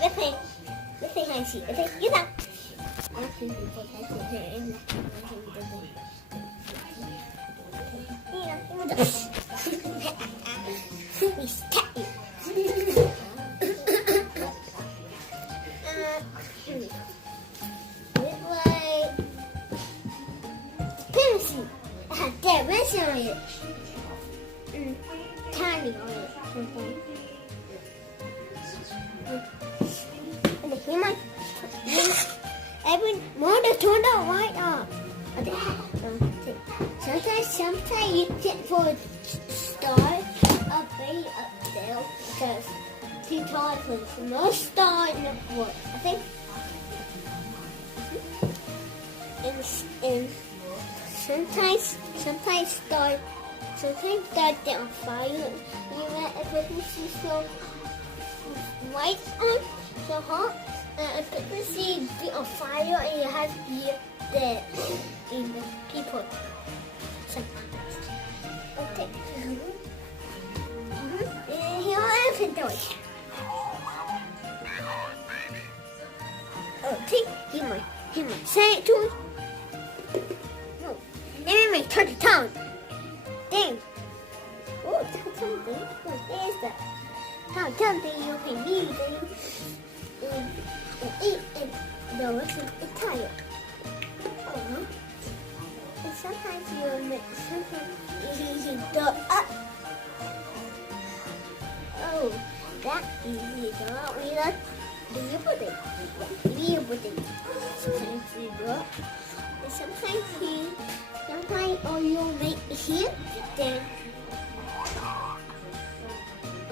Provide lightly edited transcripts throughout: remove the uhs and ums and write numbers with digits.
let's say hide and seek. Okay, get down. I don't think people can sit here and he's catty. This way. Fantasy. I have dimension on it. Tiny on it. And he might. Every morning turn the light off. Sometimes you get for a star up way up there because too tall for no star in the world. I think. And sometimes start on fire. You know, if it's so white and so hot, if it's be on fire and you have to be dead in the people. Sometimes. Okay. And here I can do it. Okay, he might say it to me. No, then I turn the tongue. Damn. Oh, tell something. What is that? Tell something you can use and eat and no, it's tired. And sometimes you make something go up. Oh, that easy go. We like sometimes you go up. And sometimes or you make here, then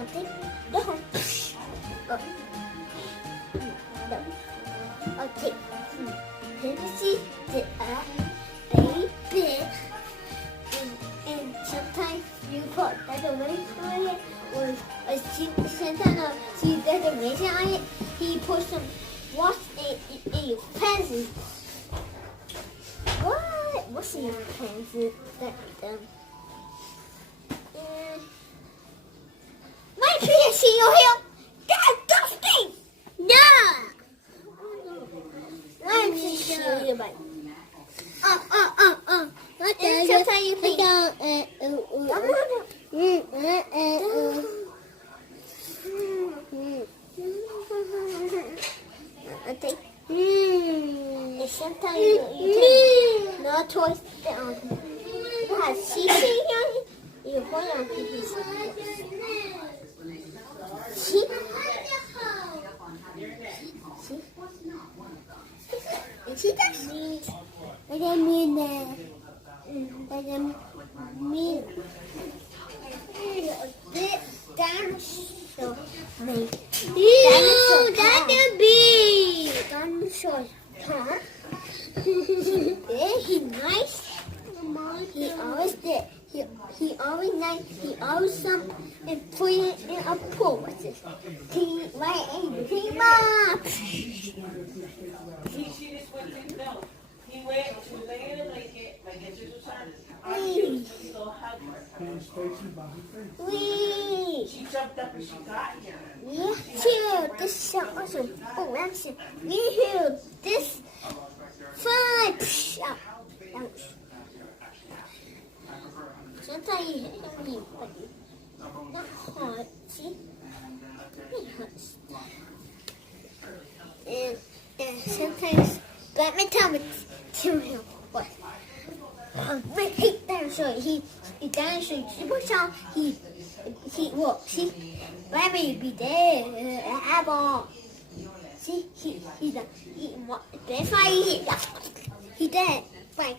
okay, down. Okay, let me see the baby. And sometimes you put that away on it, or sometimes you get a vision on it. He put some wash in your pencil. What's in your pencil? My pencil, you hear? That's dusty. Yeah. My pencil, you bite. Sometimes you think. And sometimes you can not twist it on. You have CC on it. You put it on PVC. See? See that? I don't mean that. I don't mean dinosaur. Dinosaur. Huh? He nice. He always did. He always nice. He always some and put it in a pool. What's this? Team right and team up. He went to lay it like it's just she jumped up and she got him. We hear this awesome. Oh, that's it. We hear this fun. Sometimes you hit me, but not hard. See? It hurts. And sometimes, let me tell him what. I hate dinosaur. He dinosaur. He walk. See, let me be there. Eyeball. See, he dead. He dead. Fine.